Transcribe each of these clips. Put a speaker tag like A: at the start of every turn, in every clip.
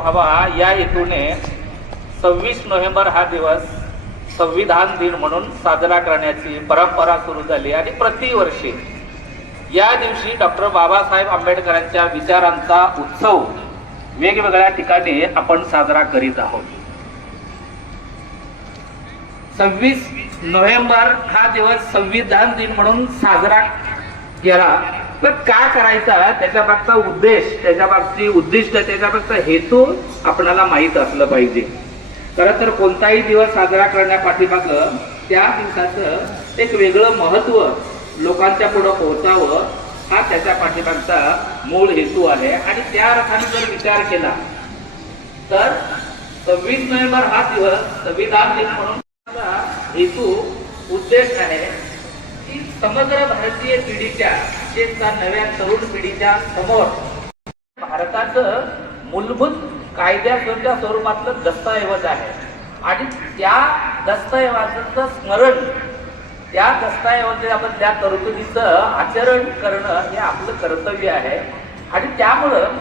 A: हवा या हेतूने सव्वीस नोव्हेंबर हा दिवस संविधान दिन म्हणून साजरा करण्याची परंपरा सुरू झाली आणि प्रतिवर्षी या दिवशी डॉक्टर बाबासाहेब आंबेडकरांच्या विचारांचा उत्सव वेगवेगळ्या ठिकाणी आपण साजरा करीत आहोत. सव्वीस नोव्हेंबर हा दिवस संविधान दिन म्हणून साजरा केला. तर का करायचा? त्याच्या मागचा उद्देश त्याच्या मागची उद्दिष्ट त्याच्या मागचा हेतू आपणाला माहीत असलं पाहिजे. खरं तर कोणताही दिवस साजरा करण्यापाठीमाग त्या दिवसाचं एक वेगळं महत्त्व लोकांच्या पुढं पोहोचावं हा त्याच्या पाठीमागचा मूळ हेतू आहे. आणि त्या अर्थाने जर विचार केला तर सव्वीस नोव्हेंबर हा दिवस संविधान दिन म्हणून हेतू उद्देश आहे. समग्र भारतीय पिढीच्या विशेषतः नव्या तरुण पिढीच्या समोर. भारताचं मूलभूत कायद्याच्या स्वरूपातलं दस्तऐवज आहे. आणि त्या दस्तऐवजाचं स्मरण त्या दस्तऐवजामध्ये त्या तरतुदीचं आचरण करणं हे आपलं कर्तव्य आहे. आणि त्यामुळं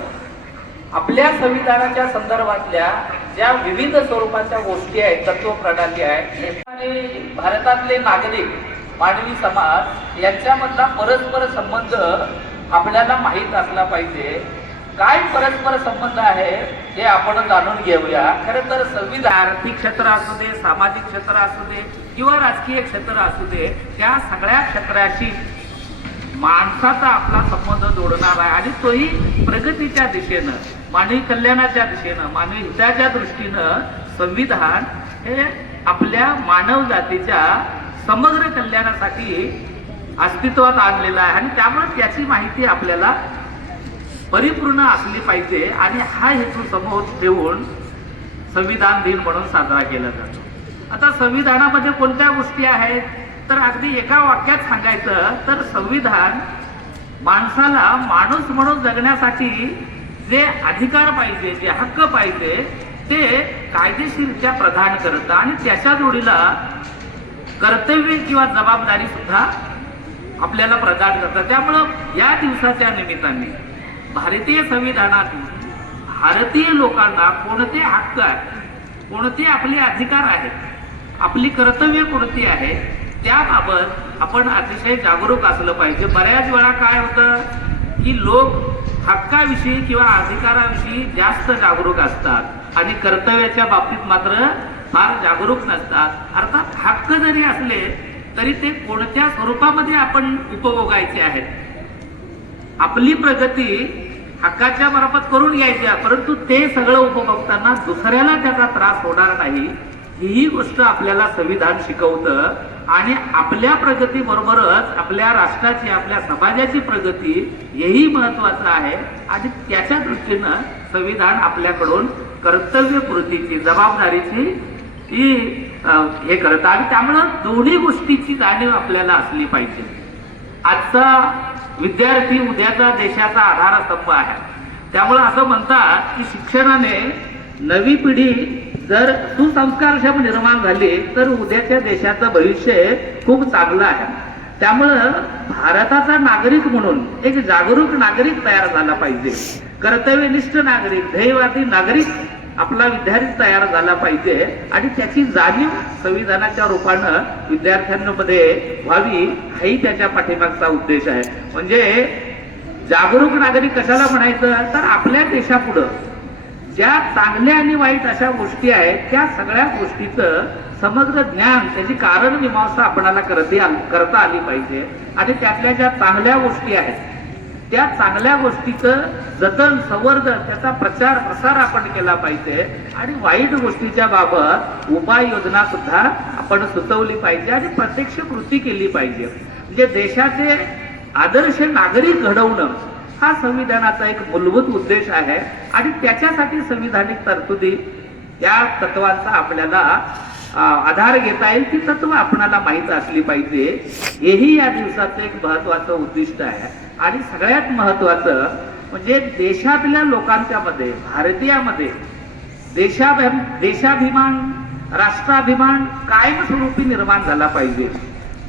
A: आपल्या संविधानाच्या संदर्भातल्या ज्या विविध स्वरूपाच्या गोष्टी आहेत तत्व प्रणाली आहेत भारतातले नागरिक मानवी समाज यांच्यामधला परस्पर संबंध आपल्याला माहीत असला पाहिजे. काय परस्पर संबंध आहे हे आपण जाणून घेऊया. खरं तर संविधान आर्थिक क्षेत्र असू दे सामाजिक क्षेत्र असू दे किंवा राजकीय क्षेत्र असू दे त्या सगळ्या क्षेत्राशी माणसाचा आपला संबंध जोडणार आहे आणि तोही प्रगतीच्या दिशेनं मानवी कल्याणाच्या दिशेनं मानवी हिताच्या दृष्टीनं संविधान हे आपल्या मानव जातीच्या समग्र कल्याणासाठी अस्तित्वात आणलेलं आहे. आणि त्यामुळे त्याची माहिती आपल्याला परिपूर्ण असली पाहिजे आणि हा हेतू समोर ठेवून संविधान दिन म्हणून साजरा केला जातो. आता संविधानामध्ये कोणत्या गोष्टी आहेत? तर अगदी एका वाक्यात सांगायचं तर संविधान माणसाला माणूस म्हणून जगण्यासाठी जे अधिकार पाहिजे जे हक्क पाहिजे ते कायदेशीरच्या प्रदान करतं. आणि त्याच्या जोडीला कर्तव्य किंवा जबाबदारी सुद्धा आपल्याला प्रदान करतात. त्यामुळं या दिवसाच्या निमित्ताने भारतीय संविधानातून भारतीय लोकांना कोणते हक्क आहेत कोणते आपले अधिकार आहेत आपली कर्तव्य कोणती आहे त्याबाबत आपण अतिशय जागरूक असलं पाहिजे. बऱ्याच वेळा काय होतं की लोक हक्काविषयी किंवा अधिकाराविषयी जास्त जागरूक असतात आणि कर्तव्याच्या बाबतीत मात्र फार जागरूक नसतात. अर्थात हक्क जरी असले तरी ते कोणत्या स्वरूपामध्ये आपण उपभोगायचे आहेत? आपली प्रगती हक्काच्या मार्फत करून घ्यायची आहे, परंतु ते सगळं उपभोगताना दुसऱ्याला त्याचा त्रास होणार नाही ही गोष्ट आपल्याला संविधान शिकवतं. आणि आपल्या प्रगतीबरोबरच आपल्या राष्ट्राची आपल्या समाजाची प्रगती हेही महत्वाचं आहे. आणि त्याच्या दृष्टीनं संविधान आपल्याकडून कर्तव्यपूर्तीची जबाबदारीची ही हे करत. आणि त्यामुळं दोन्ही गोष्टीची जाणीव आपल्याला असली पाहिजे. आजचा विद्यार्थी उद्याचा देशाचा आधारस्तंभ आहे. त्यामुळं असं म्हणतात की शिक्षणाने नवी पिढी जर सुसंस्कारक्षम निर्माण झाली तर उद्याच्या देशाचं भविष्य खूप चांगलं आहे. त्यामुळं भारताचा नागरिक म्हणून एक जागरूक नागरिक तयार झाला पाहिजे. कर्तव्यनिष्ठ नागरिक ध्येयवादी नागरिक आपला विद्यार्थी तयार झाला पाहिजे आणि त्याची जाणीव संविधानाच्या रूपानं विद्यार्थ्यांमध्ये व्हावी हाही त्याच्या पाठीमागचा उद्देश आहे. म्हणजे जागरूक नागरिक कशाला म्हणायचं? तर आपल्या देशापुढं ज्या चांगल्या आणि वाईट अशा गोष्टी आहेत त्या सगळ्या गोष्टीचं समग्र ज्ञान त्याची कारण मीमांसा आपणाला करता आली पाहिजे. आणि त्यातल्या ज्या चांगल्या गोष्टी आहेत त्या चांगल्या गोष्टीचं जतन संवर्धन त्याचा प्रचार प्रसार आपण केला पाहिजे. आणि वाईट गोष्टीच्या बाबत उपाययोजना सुद्धा आपण सुचवली पाहिजे आणि प्रत्यक्ष कृती केली पाहिजे. म्हणजे देशाचे आदर्श नागरिक घडवणं हा संविधानाचा एक मूलभूत उद्देश आहे. आणि त्याच्यासाठी संविधानिक तरतुदी त्या तत्वांचा आपल्याला आधार घेता येईल ती तत्व आपणाला माहीत असली पाहिजे. हेही या दिवसाचं एक महत्वाचं उद्दिष्ट आहे. आणि सगळ्यात महत्वाचं म्हणजे देशातल्या लोकांच्या मध्ये भारतीयामध्ये देशाभि देशाभिमान राष्ट्राभिमान कायमस्वरूपी निर्माण झाला पाहिजे.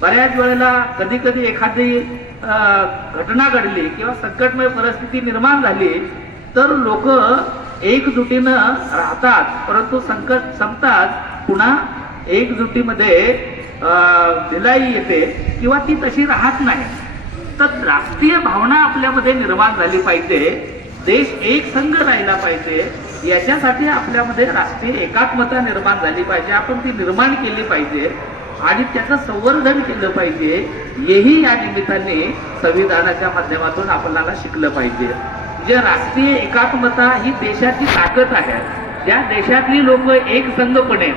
A: बऱ्याच वेळेला कधी कधी एखादी घटना घडली किंवा संकटमय परिस्थिती निर्माण झाली तर लोक एकजुटीनं राहतात परंतु संकट संपताच पुन्हा एकजुटीमध्ये भिलाई येते किंवा ती तशी राहत नाही. तर राष्ट्रीय भावना आपल्यामध्ये निर्माण झाली पाहिजे. देश एक संघ राहिला पाहिजे. याच्यासाठी आपल्यामध्ये राष्ट्रीय एकात्मता निर्माण झाली पाहिजे. आपण ती निर्माण केली पाहिजे आणि त्याचं संवर्धन केलं पाहिजे. हेही या निमित्ताने संविधानाच्या माध्यमातून आपल्याला शिकलं पाहिजे. जे राष्ट्रीय एकात्मता ही देशाची ताकद आहे. ज्या देशातली लोक एक संघपणे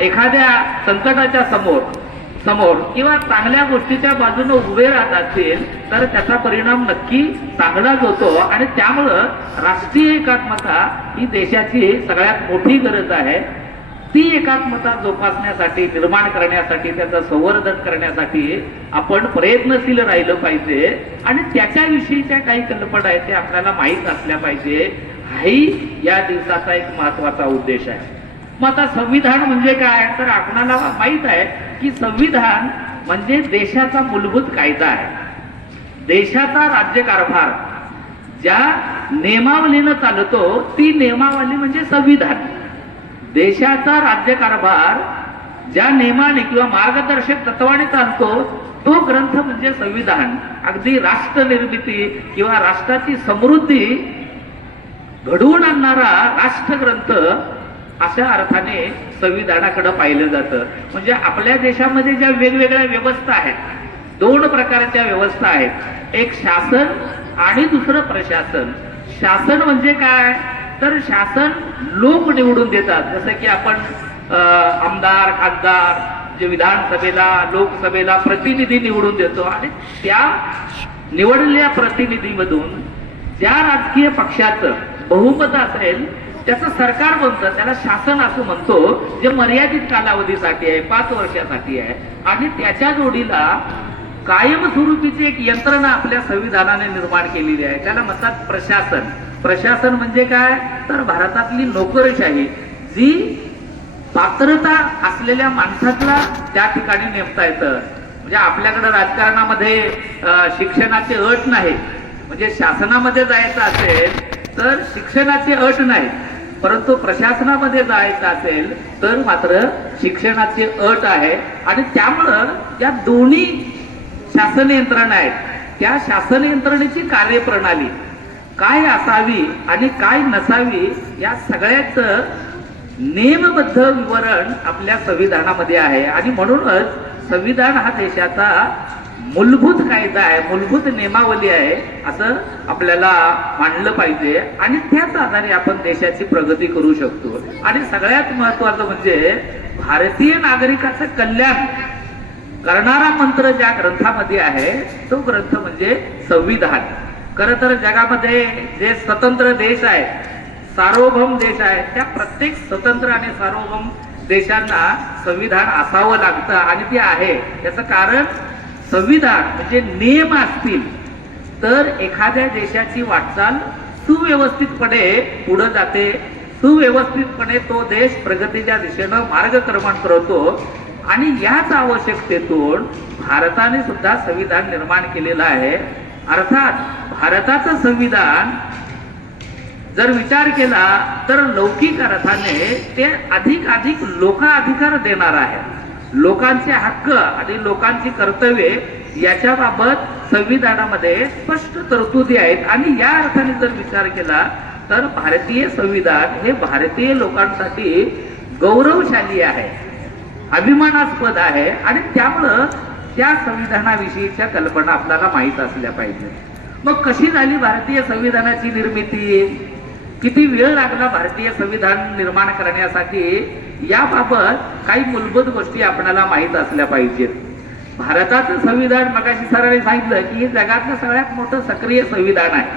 A: एखाद्या संकटाच्या समोर समोर किंवा चांगल्या गोष्टीच्या बाजूने उभे राहत असतील तर त्याचा परिणाम नक्की चांगलाच होतो. आणि त्यामुळं राष्ट्रीय एकात्मता ही देशाची सगळ्यात मोठी गरज आहे. ती एकात्मता जोपासण्यासाठी निर्माण करण्यासाठी त्याचं संवर्धन करण्यासाठी आपण प्रयत्नशील राहिलं पाहिजे. आणि त्याच्याविषयीच्या काही कल्पना आहेत ते आपल्याला माहीत असल्या पाहिजे. हाही या दिवसाचा एक महत्त्वाचा उद्देश आहे. मग आता संविधान म्हणजे काय? तर आपणाला माहीत आहे की संविधान म्हणजे देशाचा मूलभूत कायदा आहे. देशाचा राज्यकारभार. ज्या नियमावलीनं चालतो ती नियमावली म्हणजे संविधान. देशाचा राज्यकारभार ज्या नियमाने किंवा मार्गदर्शक तत्वाने चालतो तो ग्रंथ म्हणजे संविधान. अगदी राष्ट्र निर्मिती किंवा राष्ट्राची समृद्धी घडवून आणणारा राष्ट्रग्रंथ अशा अर्थाने संविधानाकडे पाहिलं जातं. म्हणजे आपल्या देशामध्ये ज्या वेगवेगळ्या व्यवस्था आहेत दोन प्रकारच्या व्यवस्था आहेत. एक शासन आणि दुसरं प्रशासन. शासन म्हणजे काय? तर शासन लोक निवडून देतात. जसं की आपण आमदार खासदार जे विधानसभेला लोकसभेला प्रतिनिधी निवडून देतो. आणि त्या निवडलेल्या प्रतिनिधीमधून ज्या राजकीय पक्षाचं बहुमत असेल त्याचं सरकार म्हणतं त्याला शासन असं म्हणतो जे मर्यादित कालावधीसाठी आहे पाच वर्षासाठी आहे. आणि त्याच्या जोडीला कायमस्वरूपीची एक यंत्रणा आपल्या संविधानाने निर्माण केलेली आहे. त्याला म्हणतात प्रशासन. प्रशासन म्हणजे काय? तर भारतातली नोकरशाही जी पात्रता असलेल्या माणसातला त्या ठिकाणी नेमता येतं. म्हणजे आपल्याकडे राजकारणामध्ये शिक्षणाचे शिक्षणाची अट नाही. म्हणजे शासनामध्ये जायचं असेल तर शिक्षणाची अट नाही. परंतु प्रशासनामध्ये जायचं असेल तर मात्र शिक्षणाची अट आहे. आणि त्यामुळं या दोन्ही शासन यंत्रणा आहेत. त्या शासन यंत्रणेची कार्यप्रणाली काय असावी आणि काय नसावी या सगळ्याचं नियमबद्ध विवरण आपल्या संविधानामध्ये आहे. आणि म्हणूनच संविधान हा देशाचा मूलभूत कायदा आहे मूलभूत नियमावली आहे असं आपल्याला मांडलं पाहिजे आणि त्याच आधारे आपण देशाची प्रगती करू शकतो. आणि सगळ्यात महत्वाचं म्हणजे भारतीय नागरिकाचं कल्याण करणारा मंत्र ज्या ग्रंथामध्ये आहे तो ग्रंथ म्हणजे संविधान. खर तर जगामध्ये जे स्वतंत्र देश आहेत सार्वभौम देश आहेत त्या प्रत्येक स्वतंत्र आणि सार्वभौम देशांना संविधान असावं लागतं आणि ते आहे. याचं कारण संविधान म्हणजे नियम असतील तर एखाद्या देशाची वाटचाल सुव्यवस्थितपणे पुढे जाते. सुव्यवस्थितपणे तो देश प्रगतीच्या दिशेनं मार्गक्रमण करतो आणि याच आवश्यकतेतून भारताने सुद्धा संविधान निर्माण केलेलं आहे. अर्थात भारताचं संविधान जर विचार केला तर लौकिक अर्थाने ते अधिक अधिक लोकाधिकार देणार आहे. लोकांचे हक्क आणि लोकांची कर्तव्ये याच्याबाबत संविधानामध्ये स्पष्ट तरतुदी आहेत. आणि या अर्थाने जर विचार केला तर भारतीय संविधान हे भारतीय लोकांसाठी गौरवशाली आहे अभिमानास्पद आहे. आणि त्यामुळं त्या संविधानाविषयीच्या कल्पना आपल्याला माहीत असल्या पाहिजे. मग कशी झाली भारतीय संविधानाची निर्मिती? किती वेळ लागला भारतीय संविधान निर्माण करण्यासाठी? याबाबत काही मूलभूत गोष्टी आपल्याला माहीत असल्या पाहिजेत. भारताचं संविधान मगाशी सरांनी सांगितलं की हे जगातलं सगळ्यात मोठं सक्रिय संविधान आहे.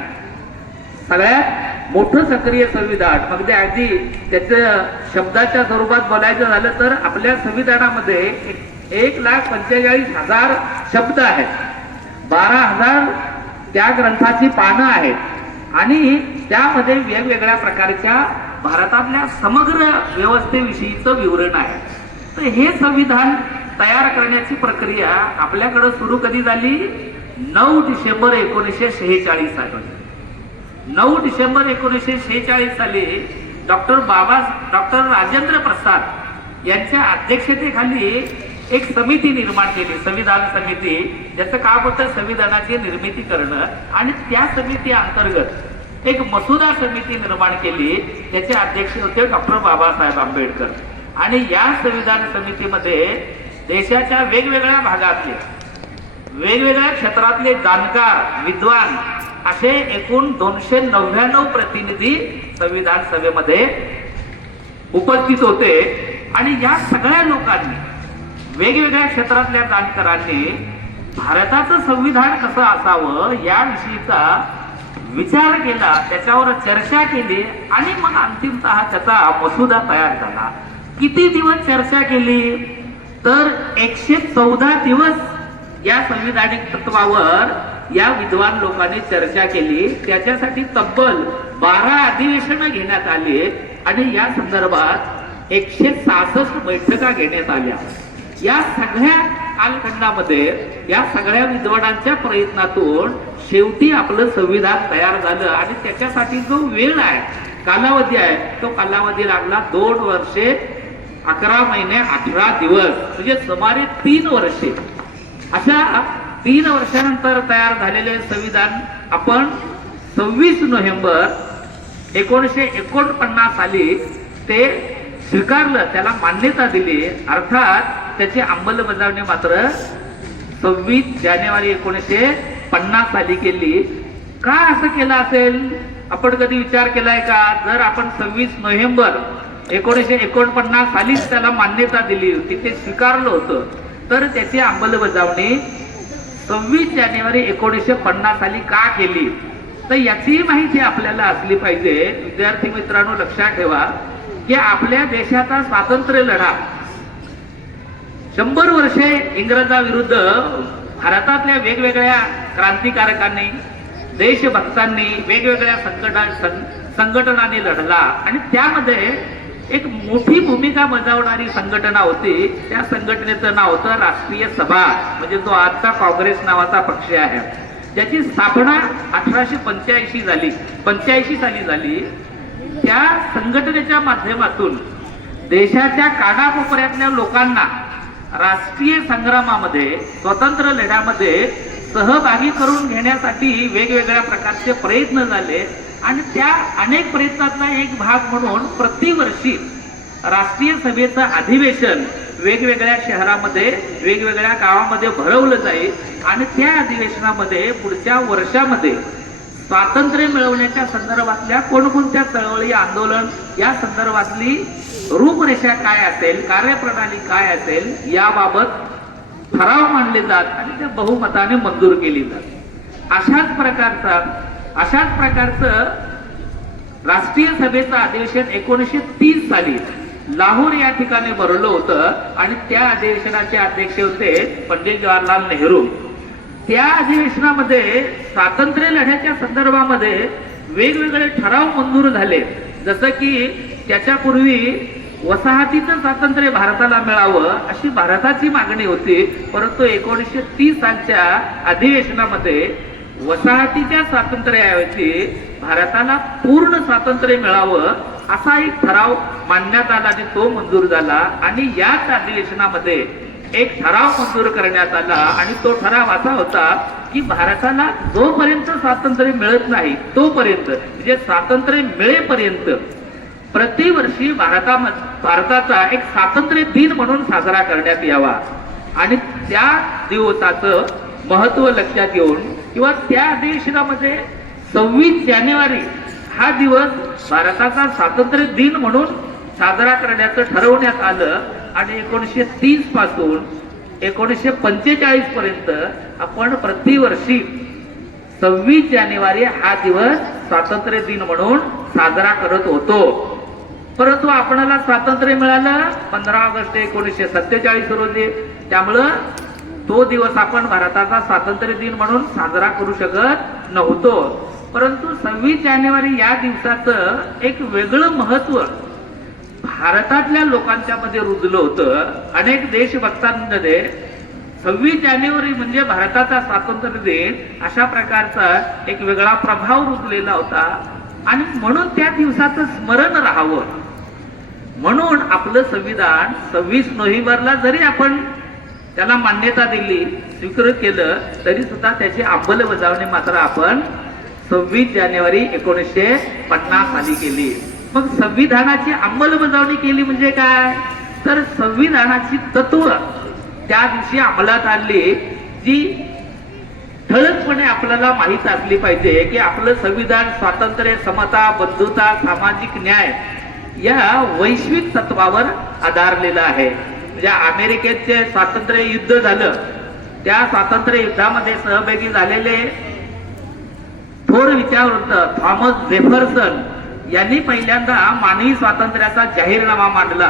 A: सगळ्यात मोठं सक्रिय संविधान मग ते अगदी त्याचं शब्दाच्या स्वरूपात बोलायचं झालं तर आपल्या संविधानामध्ये एक- एक लाख पंचेचाळीस हजार शब्द आहेत. बारा हजार त्या ग्रंथाची पानं आहेत. आणि त्यामध्ये वेगवेगळ्या प्रकारच्या भारतातल्या समग्र व्यवस्थेविषयीचं विवरण आहे. तर हे संविधान तयार करण्याची प्रक्रिया आपल्याकडं सुरू कधी झाली? नऊ डिसेंबर एकोणीसशे शेहेचाळीस साली. नऊ डिसेंबर एकोणीसशे शेहेचाळीस साली डॉक्टर बाबा डॉक्टर राजेंद्र प्रसाद यांच्या अध्यक्षतेखाली एक समिती निर्माण केली. संविधान समिती ज्याचं काम होतं संविधानाची निर्मिती करणं आणि त्या समिती अंतर्गत एक मसुदा समिती निर्माण केली. त्याचे अध्यक्ष होते डॉक्टर बाबासाहेब आंबेडकर. आणि या संविधान समितीमध्ये देशाच्या वेगवेगळ्या भागातले वेगवेगळ्या क्षेत्रातले जाणकार विद्वान असे एकूण दोनशे नव्याण्णव प्रतिनिधी संविधान सभेमध्ये उपस्थित होते. आणि या सगळ्या लोकांनी वेगवेगळ्या क्षेत्रातल्या जाणकारांनी भारताचं संविधान कसं असावं याविषयीचा विचार केला त्याच्यावर चर्चा केली आणि मग अंतिमतः त्याचा मसुदा तयार झाला. किती दिवस चर्चा केली? तर एकशे चौदा दिवस या संविधानिक तत्वावर या विद्वान लोकांनी चर्चा केली. त्याच्यासाठी तब्बल बारा अधिवेशनं घेण्यात आली आणि या संदर्भात एकशे सहासष्ट बैठका घेण्यात आल्या. या सगळ्या कालखंडामध्ये या सगळ्या विद्वानांच्या प्रयत्नातून शेवटी आपलं संविधान तयार झालं आणि त्याच्यासाठी जो वेळ आहे कालावधी आहे तो कालावधी लागला दोन वर्षे अकरा महिने अठरा दिवस. म्हणजे सुमारे तीन वर्षे. अशा तीन वर्षानंतर तयार झालेले संविधान आपण सव्वीस नोव्हेंबर एकोणीसशे एकोणपन्नास साली ते स्वीकारलं त्याला मान्यता दिली. अर्थात त्याची अंमलबजावणी मात्र सव्वीस जानेवारी एकोणीसशे पन्नास साली केली. का असं केलं असेल? आपण कधी विचार केलाय का? जर आपण सव्वीस नोव्हेंबर एकोणीसशे एकोणपन्नास सालीच त्याला मान्यता दिली होती ते स्वीकारलं होतं तर त्याची अंमलबजावणी सव्वीस जानेवारी एकोणीसशे पन्नास साली का केली? तर याची माहिती आपल्याला असली पाहिजे. विद्यार्थी मित्रांनो लक्षात ठेवा की आपल्या देशाचा स्वातंत्र्य लढा शंभर वर्षे इंग्रजाविरुद्ध भारतातल्या वेगवेगळ्या क्रांतिकारकांनी देशभक्तांनी वेगवेगळ्या संकटा सं- संघटनांनी लढला. आणि त्यामध्ये एक मोठी भूमिका बजावणारी संघटना होती. त्या संघटनेचं नाव होतं राष्ट्रीय सभा. म्हणजे जो आजचा काँग्रेस नावाचा पक्ष आहे. ज्याची स्थापना अठराशे पंच्याऐंशी झाली. पंच्याऐंशी साली झाली. त्या संघटनेच्या माध्यमातून देशाच्या कानाकोपऱ्यातल्या लोकांना राष्ट्रीय संग्रामामध्ये स्वतंत्र लढ्यामध्ये सहभागी करून घेण्यासाठी वेगवेगळ्या प्रकारचे प्रयत्न झाले आणि त्या अनेक प्रयत्नातला एक भाग म्हणून प्रतिवर्षी राष्ट्रीय सभेचं अधिवेशन वेगवेगळ्या शहरामध्ये वेगवेगळ्या गावामध्ये भरवलं जाईल आणि त्या अधिवेशनामध्ये पुढच्या वर्षामध्ये स्वातंत्र्य मिळवण्याच्या संदर्भातल्या कोणकोणत्या चळवळी आंदोलन या संदर्भातली रूपरेषा काय असेल कार्यप्रणाली काय असेल याबाबत ठराव मांडले जात आणि ते बहुमताने मंजूर केली जात. अशाच प्रकारचा अशाच प्रकारचं राष्ट्रीय सभेचं अधिवेशन एकोणीसशे तीस साली लाहोर या ठिकाणी भरलं होतं आणि त्या अधिवेशनाचे अध्यक्ष होते पंडित जवाहरलाल नेहरू. त्या अधिवेशनामध्ये स्वातंत्र्य लढ्याच्या संदर्भामध्ये वेगवेगळे ठराव मंजूर झाले. जसं की त्याच्यापूर्वी वसाहतीचं स्वातंत्र्य भारताला मिळावं अशी भारताची मागणी होती. परंतु एकोणीसशे तीस सालच्या अधिवेशनामध्ये वसाहतीच्या स्वातंत्र्याऐवजी भारताला पूर्ण स्वातंत्र्य मिळावं असा एक ठराव मांडण्यात आला आणि तो मंजूर झाला. आणि याच अधिवेशनामध्ये एक ठराव मंजूर करण्यात आला आणि तो ठराव असा होता की भारताला जोपर्यंत स्वातंत्र्य मिळत नाही तोपर्यंत म्हणजे स्वातंत्र्य मिळेपर्यंत प्रतिवर्षी भारतामध्ये भारताचा एक स्वातंत्र्य दिन म्हणून साजरा करण्यात यावा. आणि त्या दिवसाचं महत्त्व लक्षात घेऊन किंवा त्या अधिवेशनामध्ये सव्वीस जानेवारी हा दिवस भारताचा स्वातंत्र्य दिन म्हणून साजरा करण्याचं ठरवण्यात आलं. आणि एकोणीसशे तीसपासून एकोणीसशे पंचेचाळीस पर्यंत आपण प्रतिवर्षी सव्वीस जानेवारी हा दिवस स्वातंत्र्य दिन म्हणून साजरा करत होतो. परंतु आपणाला स्वातंत्र्य मिळालं पंधरा ऑगस्ट एकोणीसशे सत्तेचाळीस रोजी. त्यामुळं तो दिवस आपण भारताचा स्वातंत्र्य दिन म्हणून साजरा करू शकत नव्हतो. परंतु सव्वीस जानेवारी या दिवसाचं एक वेगळं महत्त्व भारतातल्या लोकांच्या मध्ये रुजलं होतं. अनेक देशभक्तांमध्ये सव्वीस जानेवारी म्हणजे भारताचा स्वातंत्र्य दिन अशा प्रकारचा एक वेगळा प्रभाव रुजलेला होता. आणि म्हणून त्या दिवसाचं स्मरण राहावं. म्हणून आपलं संविधान सव्वीस नोव्हेंबरला जरी आपण त्याला मान्यता दिली स्वीकृत केलं तरी सुद्धा त्याची अंमलबजावणी मात्र आपण सव्वीस जानेवारी एकोणीसशे पन्नास साली केली. मग संविधानाची अंमलबजावणी केली म्हणजे काय? तर संविधानाची तत्व त्या दिवशी अंमलात आणली जी ठळकपणे आपल्याला माहीत असली पाहिजे की आपलं संविधान स्वातंत्र्य समता बंधुता सामाजिक न्याय या वैश्विक तत्वावर आधारलेलं आहे. म्हणजे अमेरिकेचे स्वातंत्र्य युद्ध झालं त्या स्वातंत्र्य युद्धामध्ये सहभागी झालेले थोर विचारवंत थॉमस जेफरसन यांनी पहिल्यांदा मानवी स्वातंत्र्याचा जाहीरनामा मांडला.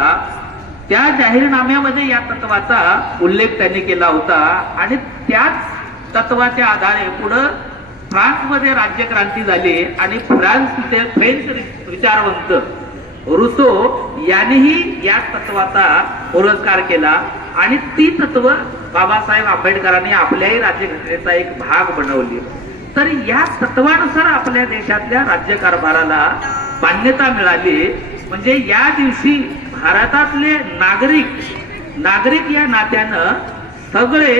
A: त्या जाहीरनाम्यामध्ये या तत्वाचा उल्लेख त्यांनी केला होता आणि त्याच तत्वाच्या आधारे पुढं फ्रान्समध्ये राज्यक्रांती झाली आणि फ्रान्सचे फ्रेंच विचारवंत रुसो यांनीही या तत्वाचा पुरस्कार केला आणि ती तत्व बाबासाहेब आंबेडकरांनी आपल्याही राज्यघटनेचा एक भाग बनवली. तर या तत्वानुसार आपल्या देशातल्या राज्यकारभाराला मान्यता मिळाली. म्हणजे या दिवशी भारतातले नागरिक नागरिक या नात्यानं सगळे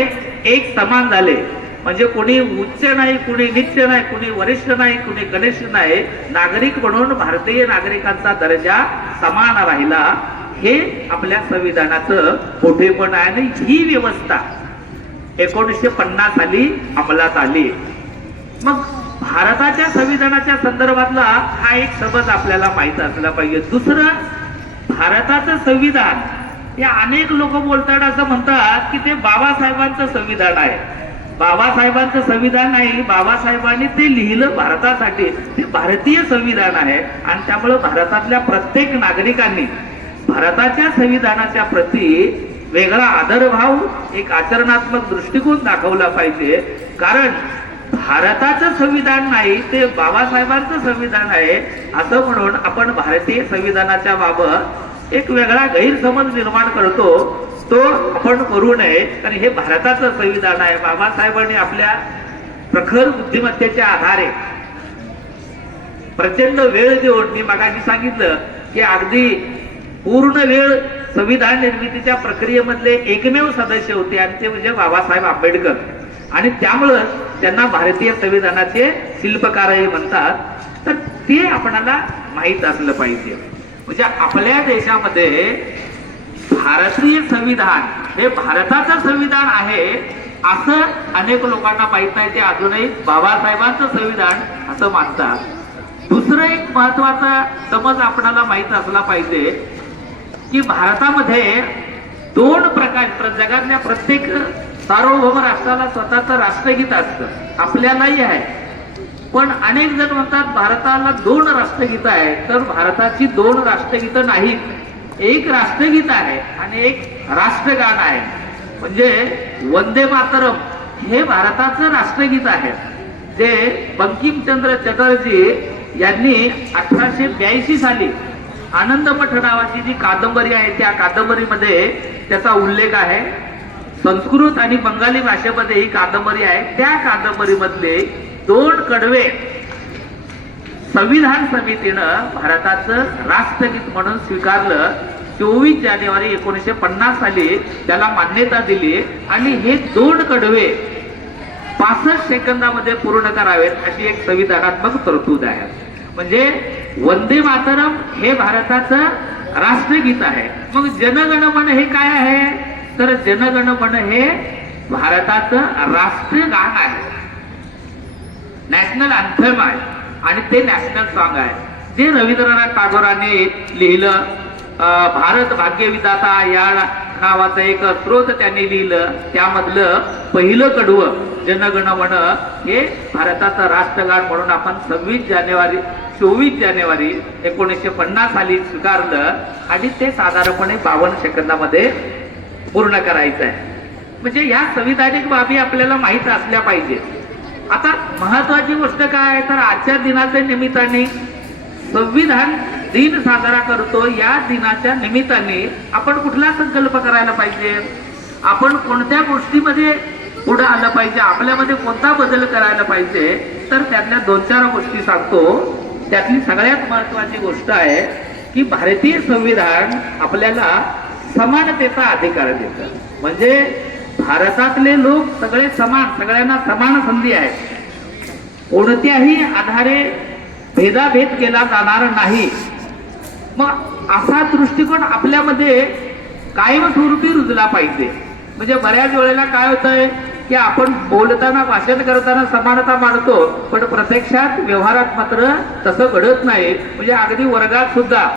A: एक समान झाले. म्हणजे कोणी उच्च नाही कुणी नित्य नाही कोणी वरिष्ठ नाही कुणी कनिष्ठ नाही नागरिक म्हणून भारतीय नागरिकांचा दर्जा समान राहिला. हे आपल्या संविधानाचं मोठेपण आहे आणि ही व्यवस्था एकोणीसशे पन्नास साली अंमलात आली. मग भारताच्या संविधानाच्या संदर्भातला हा एक समज आपल्याला माहीत असला पाहिजे. दुसरं भारताचं संविधान हे अनेक लोक बोलतात असं म्हणतात की ते बाबासाहेबांचं संविधान आहे. बाबासाहेबांचं संविधान नाही बाबासाहेबांनी ते लिहिलं भारतासाठी. ते भारतीय संविधान आहे आणि त्यामुळं भारतातल्या प्रत्येक नागरिकांनी भारताच्या संविधानाच्या प्रती वेगळा आदरभाव एक आचरणात्मक दृष्टिकोन दाखवला पाहिजे. कारण भारताचं संविधान नाही ते बाबासाहेबांचं संविधान आहे. असं म्हणून आपण भारतीय संविधानाच्या बाबत एक वेगळा गैरसमज निर्माण करतो. तो आपण करू नये. कारण हे भारताचं संविधान आहे. बाबासाहेबांनी आपल्या प्रखर बुद्धिमत्तेच्या आधारे प्रचंड वेळ देऊन मी मगाशी सांगितलं की अगदी पूर्ण वेळ संविधान निर्मितीच्या प्रक्रियेमधले एकमेव सदस्य होते आणि ते म्हणजे बाबासाहेब आंबेडकर. आणि त्यामुळं त्यांना भारतीय संविधानाचे शिल्पकारही म्हणतात. तर ते आपणाला माहीत असलं पाहिजे. म्हणजे आपल्या देशामध्ये भारतीय संविधान हे भारताचं संविधान आहे असं अनेक लोकांना माहीत नाही. ते अजूनही बाबासाहेबांचं संविधान असं मानतात. दुसरं एक महत्त्वाचा समज आपणाला माहीत असला पाहिजे की भारतामध्ये दोन प्रकार जगातल्या प्रत्येक सार्वभौम राष्ट्राला स्वतःचं राष्ट्रगीत असतं. आपल्यालाही आहे. पण अनेक जण म्हणतात भारताला दोन राष्ट्रगीत आहे तर भारताची दोन राष्ट्रगीतं नाहीत. एक राष्ट्रगीत आहे आणि एक राष्ट्रगान आहे. म्हणजे वंदे मातरम हे भारताचं राष्ट्रगीत आहे. जे बंकिमचंद्र चटर्जी यांनी अठराशे ब्याऐंशी साली आनंदमठ नावाची जी कादंबरी आहे त्या कादंबरीमध्ये त्याचा उल्लेख आहे. संस्कृत आणि बंगाली भाषेमध्ये ही कादंबरी आहे. त्या कादंबरीमधले दोन कडवे संविधान समितीनं भारताचं राष्ट्रगीत म्हणून स्वीकारलं. चोवीस जानेवारी एकोणीसशे पन्नास साली त्याला मान्यता दिली. आणि हे दोन कडवे पासष्ट सेकंदामध्ये पूर्ण करावेत अशी एक संविधानात्मक तरतूद आहे. म्हणजे वंदे मातरम हे भारताचं राष्ट्रगीत आहे. मग जनगणमन हे काय आहे? तर जनगणमन हे भारताचं गाण आहे. नॅशनल अँथम आहे. आणि ते नॅशनल सॉन्ग आहे. जे रवींद्रनाथ टागोरांनी लिहिलं भारत भाग्यविदाता या नावाचं एक स्रोत त्यांनी लिहिलं. त्यामधलं पहिलं कडवं जनगणमन हे भारताचं राष्ट्रगान म्हणून आपण सव्वीस जानेवारी चोवीस जानेवारी एकोणीसशे पन्नास साली स्वीकारलं. आणि ते साधारणपणे बावन्न सेकंदामध्ये पूर्ण करायचं आहे म्हणजे या संविधानिक बाबी आपल्याला माहीत असल्या पाहिजे. आता महत्वाची गोष्ट काय? आहे तर आजच्या दिनाच्या निमित्ताने संविधान दिन साजरा करतो. या दिनाच्या निमित्ताने आपण कुठला संकल्प करायला पाहिजे? आपण कोणत्या गोष्टीमध्ये पुढं आलं पाहिजे? आपल्यामध्ये कोणता बदल करायला पाहिजे? तर त्यातल्या दोन चार गोष्टी सांगतो. त्यातली सगळ्यात महत्वाची गोष्ट आहे की भारतीय संविधान आपल्याला समानतेचा अधिकार देतं म्हणजे भारतातले लोक सगळे समान सगळ्यांना समान संधी आहे कोणत्याही आधारे भेदाभेद केला जाणार नाही. मग असा दृष्टिकोन आपल्यामध्ये कायमस्वरूपी रुजला पाहिजे. म्हणजे बऱ्याच वेळेला काय होतंय की आपण बोलताना भाषण करताना समानता मानतो पण प्रत्यक्षात व्यवहारात मात्र तसं घडत नाही. म्हणजे अगदी वर्गात सुद्धा.